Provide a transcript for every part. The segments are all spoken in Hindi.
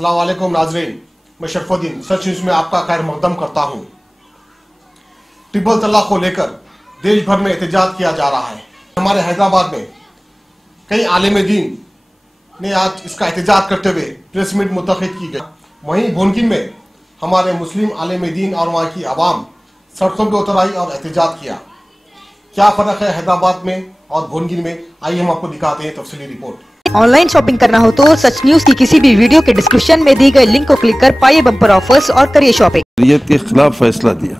अस्सलाम वालेकुम नाज़रीन, मैं शरफुद्दीन सच न्यूज़ में आपका खैर मकदम करता हूँ। ट्रिपल तलाक को लेकर देश भर में एहतजाज किया जा रहा है। हमारे हैदराबाद में कई आलिम दीन ने आज इसका एहतजाज करते हुए प्रेस मीट मुतखिद की गई। वहीं भोनगिन में हमारे मुस्लिम आलिम दीन और वहाँ की आवाम सड़कों पर उतर आई और एहतजाज किया। क्या फ़र्क है हैदराबाद में और भोनगिन में, आइए हम आपको दिखाते हैं तफसीली रिपोर्ट। ऑनलाइन शॉपिंग करना हो तो सच न्यूज की किसी भी वीडियो के डिस्क्रिप्शन में दी गई लिंक को क्लिक कर पाइए बम्पर ऑफर्स और करिए शॉपिंग। शरीयत के खिलाफ फैसला दिया,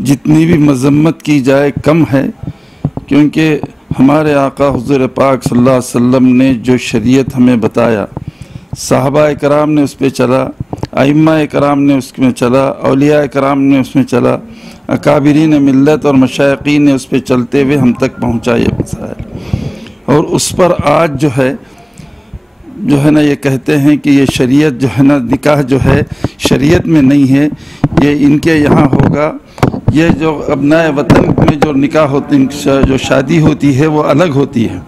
जितनी भी मजम्मत की जाए कम है, क्योंकि हमारे आका हुज़ूर पाक सल्लल्लाहु अलैहि वसल्लम ने जो शरीयत हमें बताया, सहाबा कराम ने उस पर चला, आइम्मा कराम ने उसमें चला, औलिया कराम ने उसमें चला, अकाबिरीन मिल्लत और मशाइखीन ने उस पर चलते हुए हम तक पहुँचाए मसाइल। और उस पर आज जो है ना ये कहते हैं कि ये शरीयत जो है ना, निकाह जो है शरीयत में नहीं है, ये इनके यहाँ होगा। ये जो अबनाए वतन में जो निकाह होती, जो शादी होती है वो अलग होती है,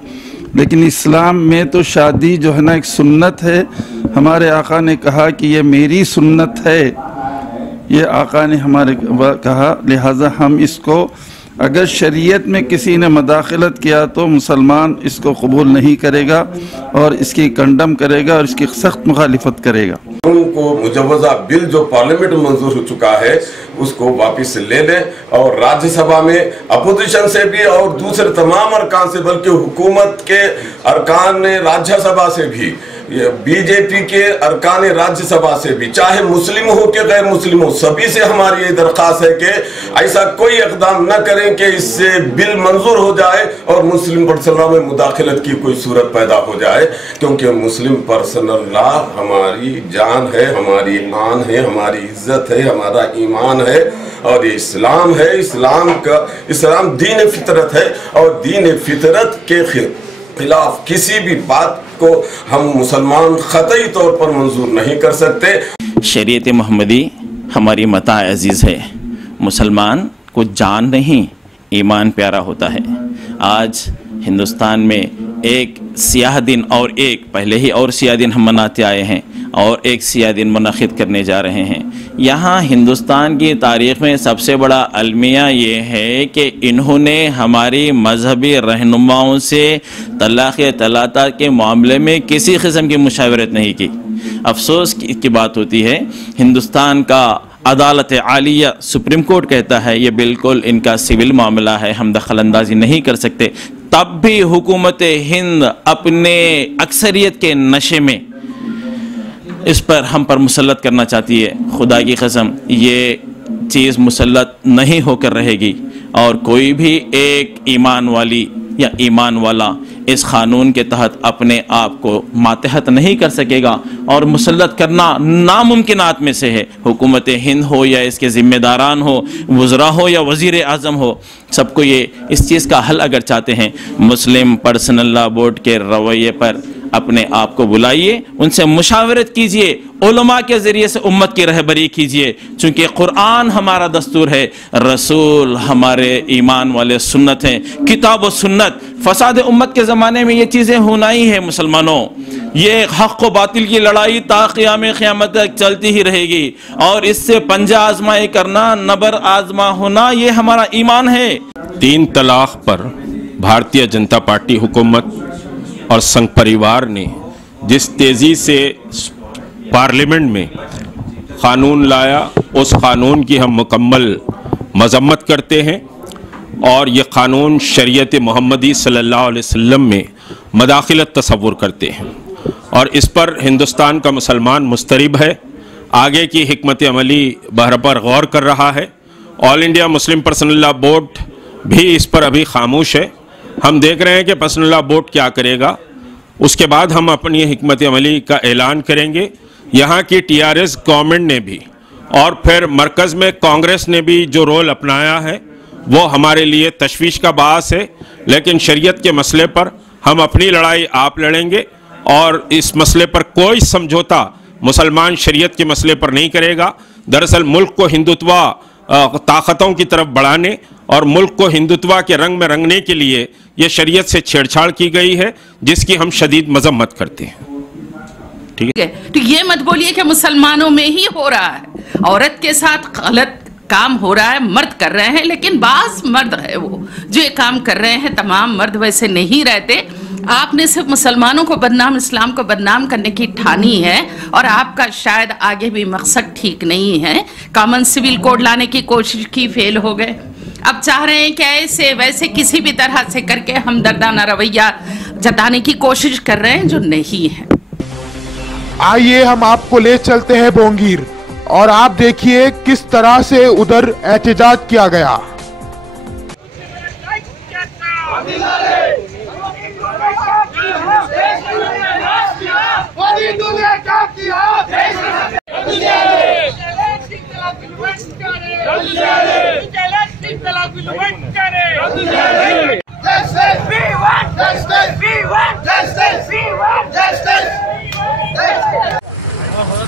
लेकिन इस्लाम में तो शादी जो है ना एक सुन्नत है। हमारे आका ने कहा कि ये मेरी सुन्नत है, ये आका ने हमारे कहा, लिहाजा हम इसको, अगर शरीयत में किसी ने मदाखलत किया तो मुसलमान इसको कबूल नहीं करेगा और इसकी कंडम करेगा और इसकी सख्त मुखालिफत करेगा। उनको मुजव्वजा बिल जो पार्लियामेंट में मंजूर हो चुका है उसको वापस ले लें और राज्यसभा में अपोजिशन से भी और दूसरे तमाम अरकान से, बल्कि हुकूमत के अरकान राज्यसभा से भी, बीजेपी के अरकान राज्यसभा से भी, चाहे मुस्लिम हो के गैर मुस्लिम हो, सभी से हमारी ये दरख्वास्त है कि ऐसा कोई इक़दाम न करें कि इससे बिल मंजूर हो जाए और मुस्लिम पर्सनल लॉ में मुदाखलत की कोई सूरत पैदा हो जाए, क्योंकि मुस्लिम पर्सनल लॉ हमारी जान है, हमारी आन है, हमारी इज्जत है, हमारा ईमान है और ये इस्लाम है। इस्लाम दीन फितरत है और दीन फितरत के खिलाफ किसी भी बात को हम मुसलमान ख़तई तौर पर मंजूर नहीं कर सकते। शरीयत मोहम्मदी हमारी मता अजीज़ है। मुसलमान को जान नहीं, ईमान प्यारा होता है। आज हिंदुस्तान में एक सियाह दिन और एक पहले ही और सियाह दिन हम मनाते आए हैं और एक सियाह दिन मुनक़िद करने जा रहे हैं। यहाँ हिंदुस्तान की तारीख़ में सबसे बड़ा अलमिया ये है कि इन्होंने हमारी मजहबी रहनुमाओं से तलाक़ के मामले में किसी किस्म की मुशावरत नहीं की। अफसोस की बात होती है, हिंदुस्तान का अदालत आलिया सुप्रीम कोर्ट कहता है ये बिल्कुल इनका सिविल मामला है, हम दखल अंदाजी नहीं कर सकते। तब भी हुकूमत हिंद अपने अक्सरियत के नशे में इस पर हम पर मुसल्लत करना चाहती है। खुदा की कसम ये चीज़ मुसल्लत नहीं होकर रहेगी और कोई भी एक ईमान वाली या ईमान वाला इस क़ानून के तहत अपने आप को मातहत नहीं कर सकेगा और मुसल्लत करना नामुमकिनात में से है। हुकूमत हिंद हो या इसके ज़िम्मेदारान हो, वज़रा हो या वज़ीर आज़म हो, सबको ये इस चीज़ का हल अगर चाहते हैं, मुस्लिम पर्सनल लॉ बोर्ड के रवैये पर अपने आप को बुलाइए, उनसे मुशावरत कीजिए, उलमा के ज़रिए से उम्मत की रहबरी कीजिए, चूँकि कुरान हमारा दस्तूर है, रसूल हमारे ईमान वाले सुन्नत हैं, किताब व सुन्नत। फसाद उम्मत के ज़माने में ये चीज़ें होना ही है मुसलमानों। ये हक़ व बातिल की लड़ाई ता क़यामत तक चलती ही रहेगी और इससे पंजा आजमाई करना, नबर आजमा होना, ये हमारा ईमान है। 3 तलाक़ पर भारतीय जनता पार्टी हुकूमत और संघ परिवार ने जिस तेज़ी से पार्लियामेंट में क़ानून लाया, उस क़ानून की हम मुकम्मल मज़म्मत करते हैं और ये क़ानून शरीयत मोहम्मदी सल्लल्लाहु अलैहि वसल्लम में मदाखिलत तसव्वुर करते हैं और इस पर हिंदुस्तान का मुसलमान मुस्तरिब है। आगे की हिकमत अमली बहर पर गौर कर रहा है। All India Muslim personal law board भी इस पर अभी खामोश है। हम देख रहे हैं कि पर्सनल लॉ बोर्ड क्या करेगा, उसके बाद हम अपनी हिकमत अमली का ऐलान करेंगे। यहाँ की TRS गवर्नमेंट ने भी और फिर मरकज़ में कांग्रेस ने भी जो रोल अपनाया है वो हमारे लिए तशवीश का बास है, लेकिन शरीयत के मसले पर हम अपनी लड़ाई आप लड़ेंगे और इस मसले पर कोई समझौता मुसलमान शरीयत के मसले पर नहीं करेगा। दरअसल मुल्क को हिंदुत्व ताकतों की तरफ बढ़ाने और मुल्क को हिंदुत्व के रंग में रंगने के लिए ये शरीयत से छेड़छाड़ की गई है, जिसकी हम शदीद मजम्मत करते हैं। ठीक है। तो ये मत बोलिए कि मुसलमानों में ही हो रहा है, औरत के साथ गलत काम हो रहा है, मर्द कर रहे हैं, लेकिन बाज मर्द है वो जो ये काम कर रहे हैं। तमाम मर्द वैसे नहीं रहते। आपने सिर्फ मुसलमानों को बदनाम, इस्लाम को बदनाम करने की ठानी है, और आपका शायद आगे भी मकसद ठीक नहीं है। कॉमन सिविल कोड लाने की कोशिश की, फेल हो गए। अब चाह रहे हैं कि ऐसे वैसे किसी भी तरह से करके हमदर्दाना रवैया जताने की कोशिश कर रहे हैं, जो नहीं है। आइए हम आपको ले चलते हैं बोंगीर, और आप देखिए किस तरह से उधर एहतजाज किया गया।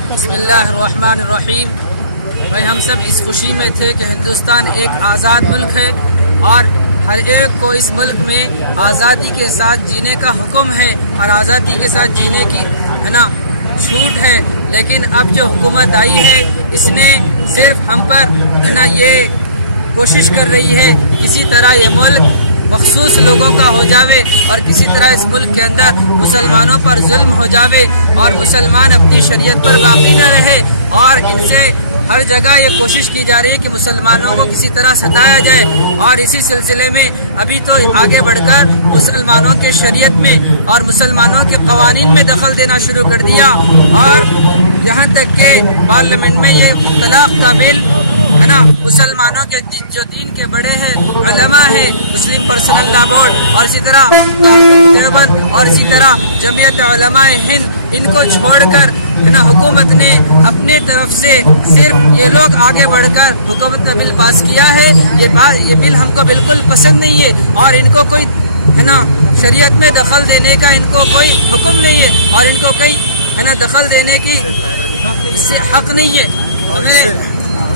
बिस्मिल्लाहिर्रहमानिर्रहीम। भाई हम सब इस खुशी में थे कि हिंदुस्तान एक आज़ाद मुल्क है और हर एक को इस मुल्क में आज़ादी के साथ जीने का हुक्म है और आज़ादी के साथ जीने की है ना छूट है। लेकिन अब जो हुकूमत आई है, इसने सिर्फ हम पर है ना ये कोशिश कर रही है किसी तरह ये मुल्क मखसूस लोगों का हो जावे और किसी तरह इस मुल्क के अंदर मुसलमानों पर जुल्म हो जावे और मुसलमान अपनी शरीयत पर बाकी न रहे। और इनसे हर जगह ये कोशिश की जा रही है कि मुसलमानों को किसी तरह सताया जाए। और इसी सिलसिले में अभी तो आगे बढ़कर मुसलमानों के शरीयत में और मुसलमानों के कवानीन में दखल देना शुरू कर दिया। और यहाँ तक के पार्लियामेंट में ये तलाक का बिल है ना, मुसलमानों के जो दीन के बड़े हैं, उलमा है, मुस्लिम पर्सनल लॉ बोर्ड और इसी तरह देवबंद और इसी तरह जमीयत उलमा हिंद, इनको छोड़कर है ना हुकूमत ने अपने तरफ से सिर्फ ये लोग आगे बढ़कर हुकूमत ने बिल पास किया है। ये बिल हमको बिल्कुल पसंद नहीं है और इनको कोई है ना शरीयत में दखल देने का इनको कोई हुक्म नहीं है और इनको कहीं है ना दखल देने की इससे हक नहीं है।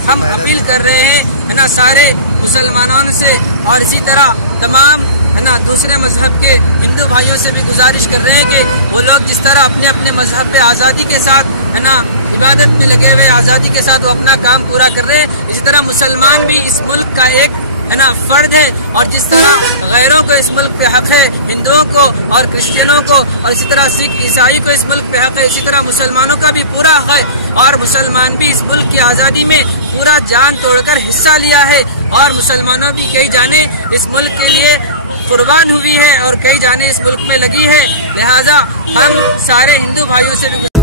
हम अपील कर रहे हैं है ना सारे मुसलमानों से और इसी तरह तमाम है ना दूसरे मजहब के हिंदू भाइयों से भी गुजारिश कर रहे हैं कि वो लोग जिस तरह अपने अपने मजहब पे आज़ादी के साथ है ना इबादत में लगे हुए आज़ादी के साथ वो अपना काम पूरा कर रहे हैं, इसी तरह मुसलमान भी इस मुल्क का एक है ना फर्द है। और जिस तरह गैरों को इस मुल्क पे हक है, हिंदुओं को और क्रिश्चियनों को और इसी तरह सिख ईसाई को इस मुल्क पे हक है, इसी तरह मुसलमानों का भी पूरा हक है। और मुसलमान भी इस मुल्क की आज़ादी में पूरा जान तोड़कर हिस्सा लिया है और मुसलमानों भी कई जाने इस मुल्क के लिए कुर्बान हुई है और कई जाने इस मुल्क में लगी है। लिहाजा हम सारे हिंदू भाइयों से भी